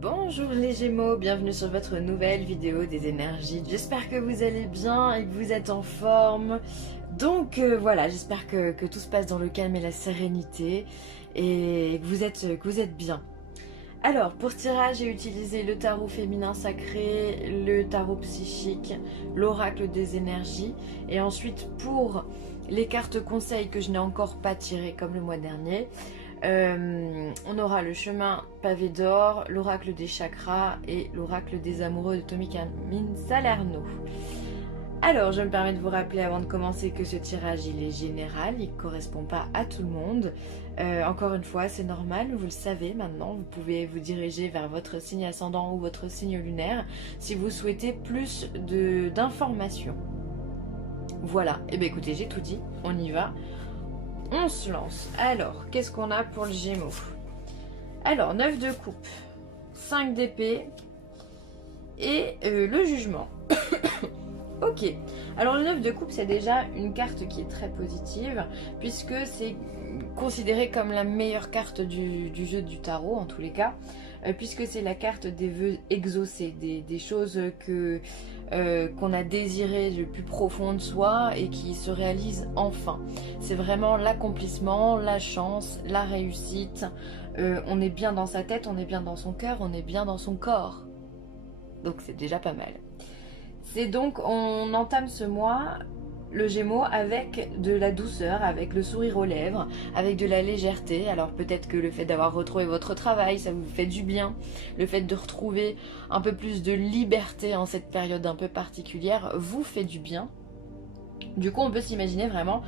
Bonjour les Gémeaux, bienvenue sur votre nouvelle vidéo des énergies. J'espère que vous allez bien et que vous êtes en forme. Donc voilà, j'espère que tout se passe dans le calme et la sérénité et que vous êtes bien. Alors pour ce tirage, j'ai utilisé le tarot féminin sacré, le tarot psychique, l'oracle des énergies. Et ensuite pour les cartes conseils que je n'ai encore pas tirées comme le mois dernier, on aura le chemin pavé d'or, l'oracle des chakras et l'oracle des amoureux de Tommy Camille Salerno. Alors je me permets de vous rappeler avant de commencer que ce tirage il est général, il ne correspond pas à tout le monde. Encore une fois c'est normal, vous le savez maintenant, vous pouvez vous diriger vers votre signe ascendant ou votre signe lunaire si vous souhaitez plus d'informations. Voilà, et bien écoutez j'ai tout dit, on y va. On se lance. Alors, qu'est-ce qu'on a pour le Gémeaux? Alors, 9 de coupe, 5 d'épée et le jugement. Ok. Alors, le 9 de coupe, c'est déjà une carte qui est très positive puisque c'est considéré comme la meilleure carte du jeu du tarot, en tous les cas, puisque c'est la carte des vœux exaucés, des choses qu'on a désiré le plus profond de soi et qui se réalisent enfin. C'est vraiment l'accomplissement, la chance, la réussite. On est bien dans sa tête, on est bien dans son cœur, on est bien dans son corps. Donc c'est déjà pas mal. C'est donc, on entame ce mois, le Gémeaux, avec de la douceur, avec le sourire aux lèvres, avec de la légèreté. Alors peut-être que le fait d'avoir retrouvé votre travail, ça vous fait du bien. Le fait de retrouver un peu plus de liberté en cette période un peu particulière vous fait du bien. Du coup on peut s'imaginer vraiment.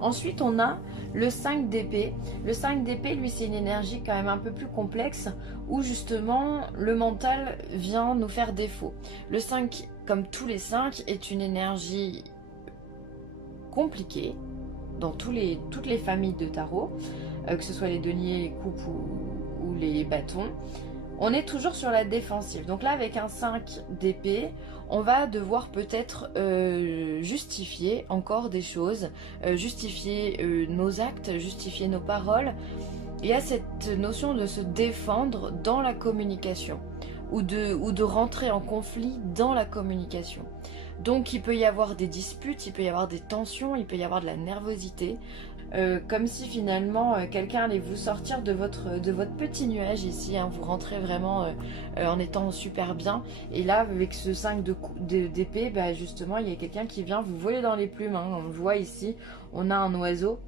Ensuite on a le 5 d'épée. Le 5 d'épée, lui, c'est une énergie quand même un peu plus complexe où justement le mental vient nous faire défaut. Le 5, comme tous les 5, est une énergie compliquée dans toutes les familles de tarot, que ce soit les deniers, les coupes ou les bâtons. On est toujours sur la défensive. Donc là, avec un 5 d'épée, on va devoir peut-être justifier encore des choses, justifier nos actes, justifier nos paroles. Il y a cette notion de se défendre dans la communication ou de rentrer en conflit dans la communication. Donc il peut y avoir des disputes, il peut y avoir des tensions, il peut y avoir de la nervosité. Comme si finalement quelqu'un allait vous sortir de votre petit nuage ici, hein. Vous rentrez vraiment en étant super bien. Et là avec ce 5 d'épée, bah, justement il y a quelqu'un qui vient vous voler dans les plumes, hein. On le voit ici, on a un oiseau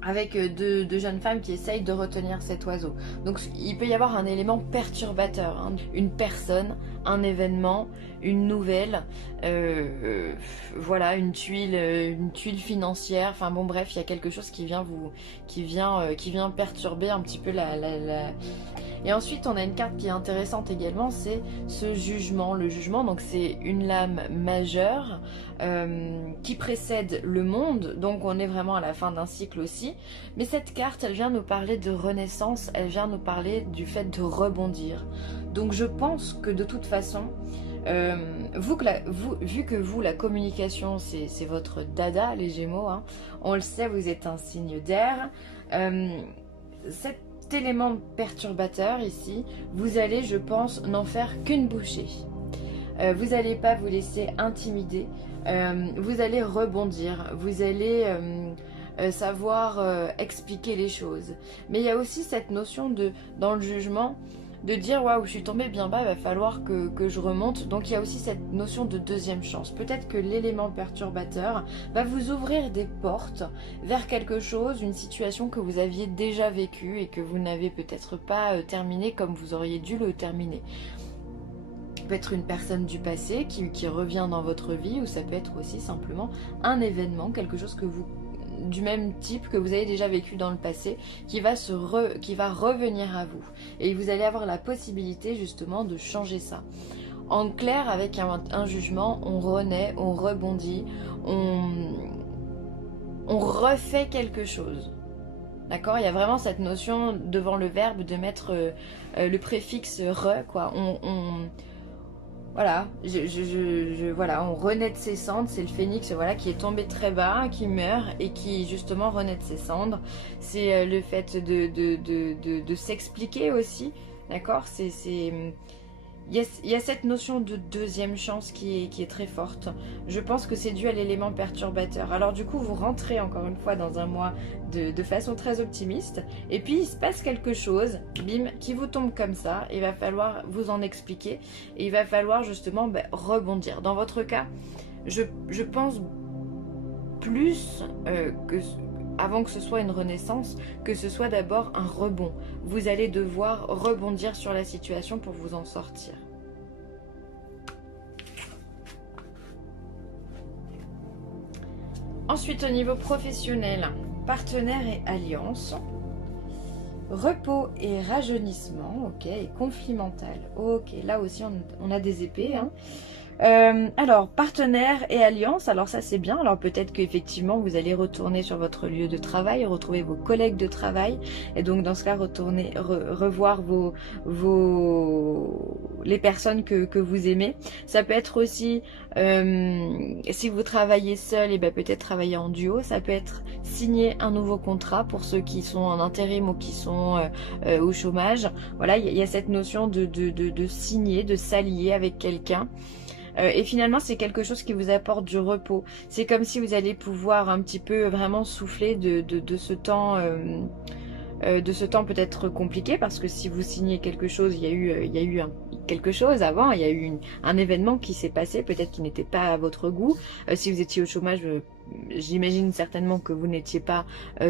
avec deux jeunes femmes qui essayent de retenir cet oiseau. Donc il peut y avoir un élément perturbateur, hein. Une personne, un événement, une nouvelle, voilà, une tuile financière. Enfin bon bref, il y a quelque chose qui vient perturber un petit peu la... Et ensuite on a une carte qui est intéressante également, c'est ce jugement. Le jugement, donc c'est une lame majeure qui précède le monde, donc on est vraiment à la fin d'un cycle aussi. Mais cette carte, elle vient nous parler de renaissance, elle vient nous parler du fait de rebondir. Donc je pense que de toute façon, vu que vous, la communication, c'est votre dada, les Gémeaux, hein, on le sait, vous êtes un signe d'air. Cet élément perturbateur ici, vous allez, je pense, n'en faire qu'une bouchée. Vous n'allez pas vous laisser intimider, vous allez rebondir, vous allez savoir expliquer les choses. Mais il y a aussi cette notion dans le jugement, de dire waouh, je suis tombée bien bas, il va falloir que je remonte. Donc il y a aussi cette notion de deuxième chance. Peut-être que l'élément perturbateur va vous ouvrir des portes vers quelque chose, une situation que vous aviez déjà vécue et que vous n'avez peut-être pas terminé comme vous auriez dû le terminer. Peut être une personne du passé qui revient dans votre vie, ou ça peut être aussi simplement un événement, quelque chose du même type que vous avez déjà vécu dans le passé, qui va revenir à vous. Et vous allez avoir la possibilité justement de changer ça. En clair, avec un jugement, on renaît, on rebondit, on refait quelque chose. D'accord? Il y a vraiment cette notion devant le verbe de mettre le préfixe re, quoi. Voilà, voilà, on renaît de ses cendres, c'est le phénix, voilà, qui est tombé très bas, qui meurt et qui justement renaît de ses cendres. C'est le fait de s'expliquer aussi, D'accord, il y a cette notion de deuxième chance qui est très forte. Je pense que c'est dû à l'élément perturbateur. Alors du coup, vous rentrez encore une fois dans un mois de façon très optimiste. Et puis, il se passe quelque chose, bim, qui vous tombe comme ça. Il va falloir vous en expliquer. Et il va falloir justement rebondir. Dans votre cas, je pense plus avant que ce soit une renaissance, que ce soit d'abord un rebond. Vous allez devoir rebondir sur la situation pour vous en sortir. Ensuite, au niveau professionnel, partenaire et alliance, repos et rajeunissement, ok, et conflit mental, ok, là aussi on a des épées, hein. Alors, partenaire et alliance, alors ça c'est bien, alors peut-être qu'effectivement vous allez retourner sur votre lieu de travail, retrouver vos collègues de travail, et donc dans ce cas retourner, revoir les personnes que vous aimez. Ça peut être aussi, si vous travaillez seul, et peut-être travailler en duo, ça peut être signer un nouveau contrat pour ceux qui sont en intérim ou qui sont au chômage. Voilà, il y a cette notion de signer, de s'allier avec quelqu'un. Et finalement, c'est quelque chose qui vous apporte du repos. C'est comme si vous allez pouvoir un petit peu vraiment souffler de ce temps peut-être compliqué, parce que si vous signez quelque chose, il y a eu quelque chose avant, il y a eu un événement qui s'est passé, peut-être qui n'était pas à votre goût. Si vous étiez au chômage, j'imagine certainement que vous n'étiez pas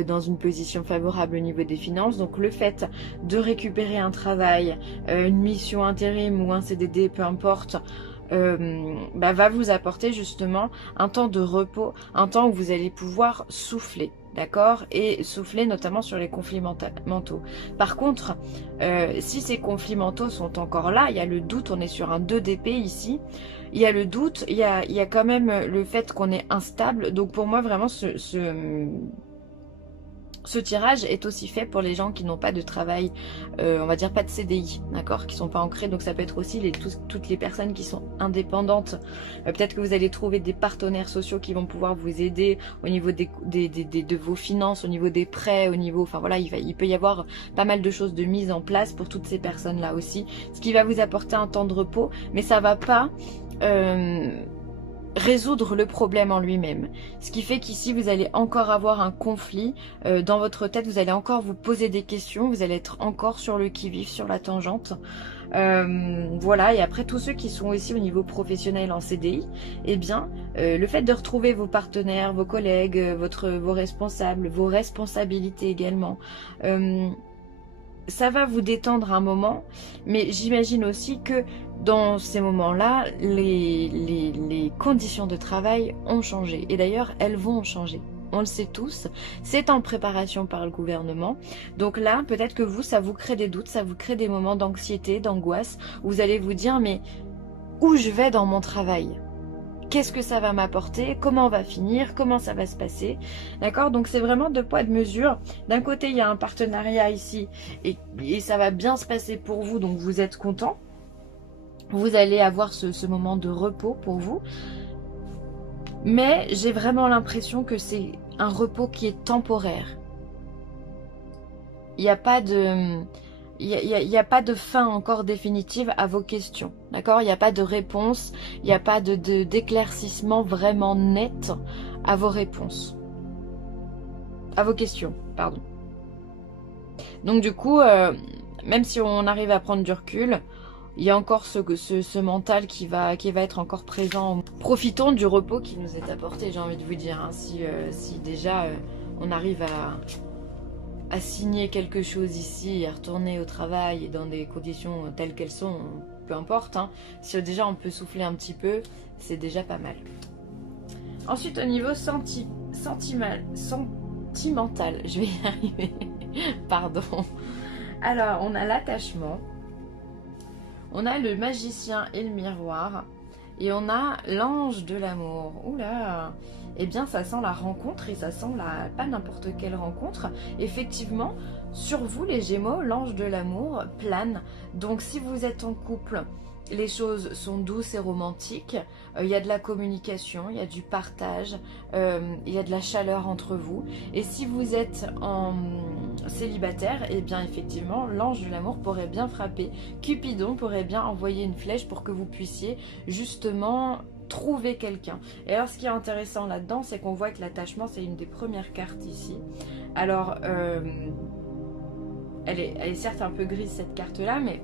dans une position favorable au niveau des finances. Donc le fait de récupérer un travail, une mission intérim ou un CDD, peu importe, va vous apporter justement un temps de repos, un temps où vous allez pouvoir souffler, d'accord, et souffler notamment sur les conflits mentaux. Par contre, si ces conflits mentaux sont encore là, il y a le doute, on est sur un 2 d'épée ici, il y a le doute, il y a quand même le fait qu'on est instable. Donc pour moi vraiment ce tirage est aussi fait pour les gens qui n'ont pas de travail, on va dire pas de CDI, d'accord, qui sont pas ancrés. Donc ça peut être aussi toutes les personnes qui sont indépendantes. Peut-être que vous allez trouver des partenaires sociaux qui vont pouvoir vous aider au niveau de vos finances, au niveau des prêts, au niveau, enfin voilà, il peut y avoir pas mal de choses de mise en place pour toutes ces personnes-là aussi, ce qui va vous apporter un temps de repos, mais ça va pas résoudre le problème en lui-même. Ce qui fait qu'ici, vous allez encore avoir un conflit dans votre tête, vous allez encore vous poser des questions, vous allez être encore sur le qui-vive, sur la tangente. Voilà, et après tous ceux qui sont aussi au niveau professionnel en CDI, eh bien, le fait de retrouver vos partenaires, vos collègues, vos responsables, vos responsabilités également, ça va vous détendre un moment, mais j'imagine aussi que dans ces moments-là, les conditions de travail ont changé. Et d'ailleurs, elles vont changer. On le sait tous, c'est en préparation par le gouvernement. Donc là, peut-être que vous, ça vous crée des doutes, ça vous crée des moments d'anxiété, d'angoisse, où vous allez vous dire, mais où je vais dans mon travail ? Qu'est-ce que ça va m'apporter? Comment on va finir? Comment ça va se passer? D'accord? Donc c'est vraiment deux poids, deux mesures. D'un côté, il y a un partenariat ici et ça va bien se passer pour vous, donc vous êtes content. Vous allez avoir ce moment de repos pour vous. Mais j'ai vraiment l'impression que c'est un repos qui est temporaire. Il n'y a pas de... Il n'y a pas de fin encore définitive à vos questions, d'accord? Il n'y a pas de réponse, il n'y a pas d'éclaircissement vraiment net à vos réponses. À vos questions, pardon. Donc du coup, même si on arrive à prendre du recul, il y a encore ce mental qui va être encore présent. Profitons du repos qui nous est apporté, j'ai envie de vous dire. Hein, si déjà on arrive à signer quelque chose ici, à retourner au travail dans des conditions telles qu'elles sont, peu importe. Hein. Si déjà on peut souffler un petit peu, c'est déjà pas mal. Ensuite, au niveau sentimental, je vais y arriver, pardon. Alors, on a l'attachement, on a le magicien et le miroir, et on a l'ange de l'amour. Oula! Eh bien, ça sent la rencontre et ça sent pas n'importe quelle rencontre. Effectivement, Sur vous les Gémeaux, l'ange de l'amour plane. Donc si vous êtes en couple, les choses sont douces et romantiques, il y a de la communication, il y a du partage, il y a de la chaleur entre vous. Et si vous êtes en célibataire, et bien effectivement, l'ange de l'amour pourrait bien frapper. Cupidon pourrait bien envoyer une flèche pour que vous puissiez justement trouver quelqu'un. Et alors ce qui est intéressant là-dedans, c'est qu'on voit que l'attachement, c'est une des premières cartes ici. Alors, elle est certes un peu grise cette carte-là, mais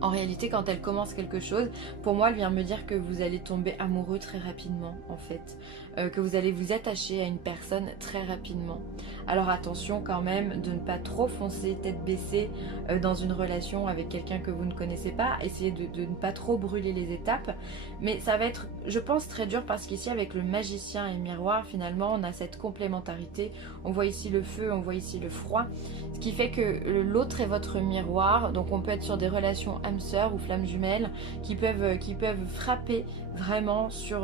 en réalité, quand elle commence quelque chose, pour moi, elle vient me dire que vous allez tomber amoureux très rapidement, en fait. Que vous allez vous attacher à une personne très rapidement. Alors attention quand même de ne pas trop foncer tête baissée dans une relation avec quelqu'un que vous ne connaissez pas. Essayez de ne pas trop brûler les étapes. Mais ça va être, je pense, très dur parce qu'ici, avec le magicien et le miroir, finalement, on a cette complémentarité. On voit ici le feu, on voit ici le froid. Ce qui fait que l'autre est votre miroir. Donc on peut être sur des relations âme sœur ou flammes jumelles qui peuvent frapper vraiment sur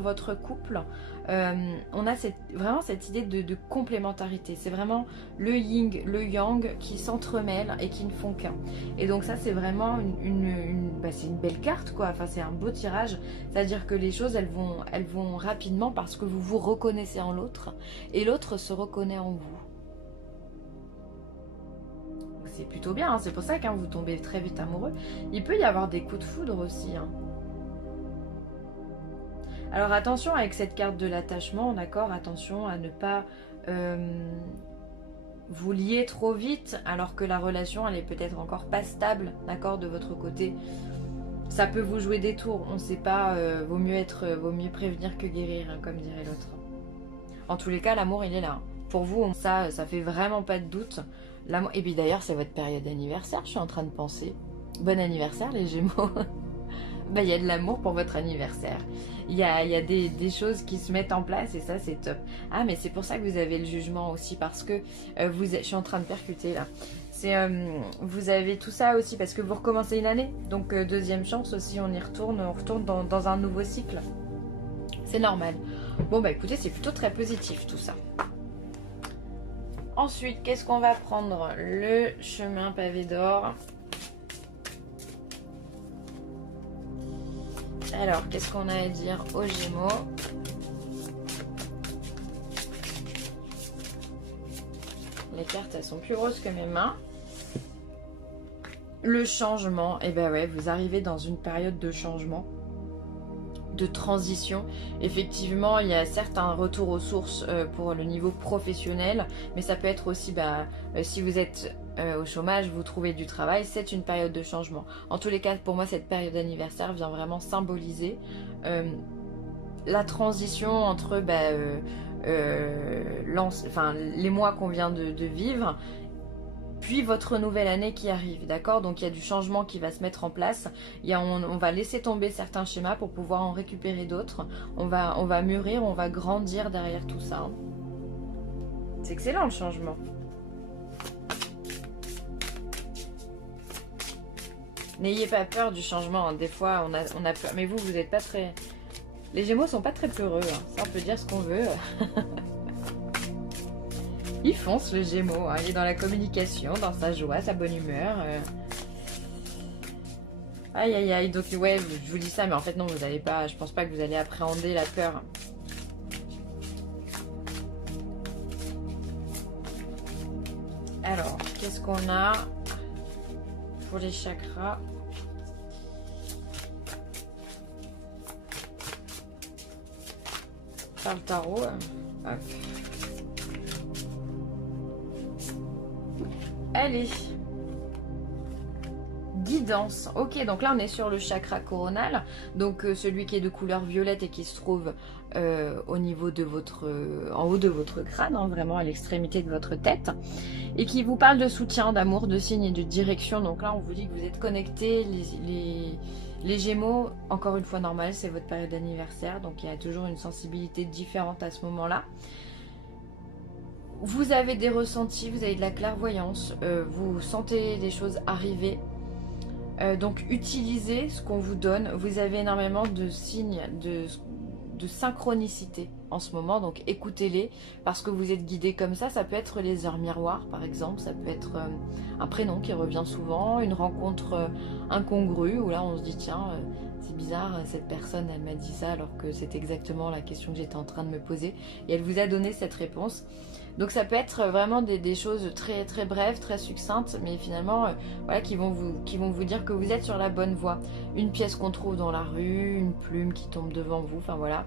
votre couple. On a vraiment cette idée de complémentarité. C'est vraiment le yin, le yang qui s'entremêlent et qui ne font qu'un. Et donc ça, c'est vraiment c'est une belle carte, quoi. Enfin, c'est un beau tirage. C'est-à-dire que les choses, elles vont rapidement parce que vous vous reconnaissez en l'autre et l'autre se reconnaît en vous. C'est plutôt bien, hein. C'est pour ça que vous tombez très vite amoureux. Il peut y avoir des coups de foudre aussi, hein. Alors attention avec cette carte de l'attachement, d'accord, attention à ne pas vous lier trop vite alors que la relation elle est peut-être encore pas stable, d'accord, de votre côté. Ça peut vous jouer des tours, on ne sait pas, vaut mieux prévenir que guérir, hein, comme dirait l'autre. En tous les cas, l'amour il est là. Pour vous, ça fait vraiment pas de doute. Et puis d'ailleurs, c'est votre période d'anniversaire, je suis en train de penser. Bon anniversaire les Gémeaux. Il y a de l'amour pour votre anniversaire. Il y a des choses qui se mettent en place et ça c'est top. Ah mais c'est pour ça que vous avez le jugement aussi parce que je suis en train de percuter là. Vous avez tout ça aussi parce que vous recommencez une année. Donc deuxième chance aussi, on retourne dans un nouveau cycle. C'est normal. Bon bah écoutez, c'est plutôt très positif tout ça. Ensuite, qu'est-ce qu'on va prendre? Le chemin pavé d'or. Alors, qu'est-ce qu'on a à dire aux Gémeaux? Les cartes, elles sont plus grosses que mes mains. Le changement, et ben ouais, vous arrivez dans une période de changement, de transition. Effectivement, il y a certes un retour aux sources pour le niveau professionnel, mais ça peut être aussi, si vous êtes au chômage, vous trouvez du travail, c'est une période de changement. En tous les cas, pour moi, cette période d'anniversaire vient vraiment symboliser la transition entre les mois qu'on vient de vivre, puis votre nouvelle année qui arrive, d'accord? Donc il y a du changement qui va se mettre en place. On va laisser tomber certains schémas pour pouvoir en récupérer d'autres. On va mûrir, on va grandir derrière tout ça, hein. C'est excellent le changement. N'ayez pas peur du changement, hein. Des fois on a peur, mais vous n'êtes pas très... Les Gémeaux sont pas très peureux, hein. Ça on peut dire ce qu'on veut. Il fonce le Gémeaux, hein. Il est dans la communication, dans sa joie, sa bonne humeur. Aïe aïe aïe, donc ouais, je vous dis ça, mais en fait non, vous allez pas, je pense pas que vous allez appréhender la peur. Alors, qu'est-ce qu'on a pour les chakras? Par le tarot. Hop. Allez. Guidance. Ok, donc là on est sur le chakra coronal, donc celui qui est de couleur violette et qui se trouve au niveau de en haut de votre crâne, hein, vraiment à l'extrémité de votre tête, et qui vous parle de soutien, d'amour, de signes et de direction. Donc là on vous dit que vous êtes connectés. Les Gémeaux, encore une fois normal, c'est votre période d'anniversaire, donc il y a toujours une sensibilité différente à ce moment-là. Vous avez des ressentis, vous avez de la clairvoyance, vous sentez des choses arriver. Donc utilisez ce qu'on vous donne. Vous avez énormément de signes, de synchronicité en ce moment, donc écoutez-les parce que vous êtes guidés comme ça peut être les heures miroirs par exemple, ça peut être un prénom qui revient souvent, une rencontre incongrue où là on se dit tiens c'est bizarre, cette personne elle m'a dit ça alors que c'est exactement la question que j'étais en train de me poser et elle vous a donné cette réponse. Donc ça peut être vraiment des choses très très brèves, très succinctes, mais finalement voilà, qui vont vous dire que vous êtes sur la bonne voie. Une pièce qu'on trouve dans la rue, une plume qui tombe devant vous, enfin voilà.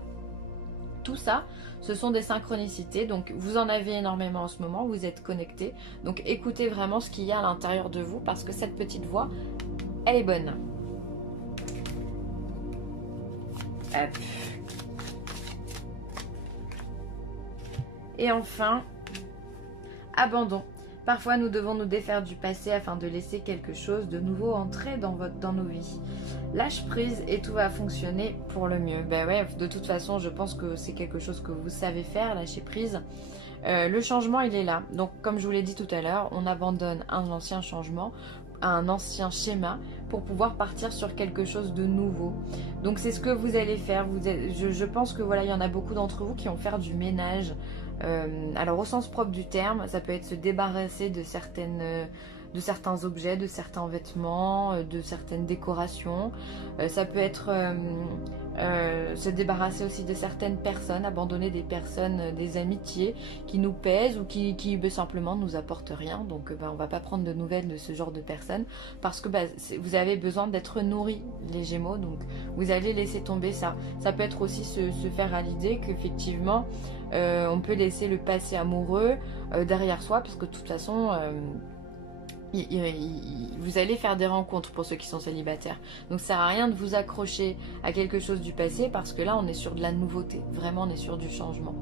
Tout ça, ce sont des synchronicités, donc vous en avez énormément en ce moment, vous êtes connectés. Donc écoutez vraiment ce qu'il y a à l'intérieur de vous parce que cette petite voix, elle est bonne. Hop. Et enfin, abandon. Parfois nous devons nous défaire du passé afin de laisser quelque chose de nouveau entrer dans nos vies. Lâche prise et tout va fonctionner pour le mieux. Ben ouais, de toute façon je pense que c'est quelque chose que vous savez faire, lâcher prise. Le changement il est là. Donc comme je vous l'ai dit tout à l'heure, on abandonne un ancien changement, un ancien schéma pour pouvoir partir sur quelque chose de nouveau. Donc c'est ce que vous allez faire. Je pense que voilà, il y en a beaucoup d'entre vous qui vont faire du ménage. Alors au sens propre du terme, ça peut être se débarrasser de certains objets, de certains vêtements, de certaines décorations. Ça peut être se débarrasser aussi de certaines personnes, abandonner des personnes, des amitiés qui nous pèsent ou qui simplement nous apportent rien. Donc on va pas prendre de nouvelles de ce genre de personnes parce que vous avez besoin d'être nourris, les Gémeaux. Donc vous allez laisser tomber ça. Ça peut être aussi se faire à l'idée qu'effectivement on peut laisser le passé amoureux derrière soi parce que de toute façon vous allez faire des rencontres pour ceux qui sont célibataires. Donc ça sert à rien de vous accrocher à quelque chose du passé parce que là on est sur de la nouveauté. Vraiment on est sur du changement.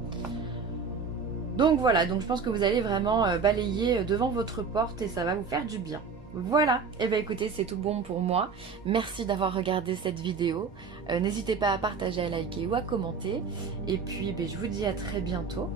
Donc voilà, donc je pense que vous allez vraiment balayer devant votre porte et ça va vous faire du bien. Voilà, et bien écoutez, c'est tout bon pour moi. Merci d'avoir regardé cette vidéo. N'hésitez pas à partager, à liker ou à commenter. Et puis je vous dis à très bientôt.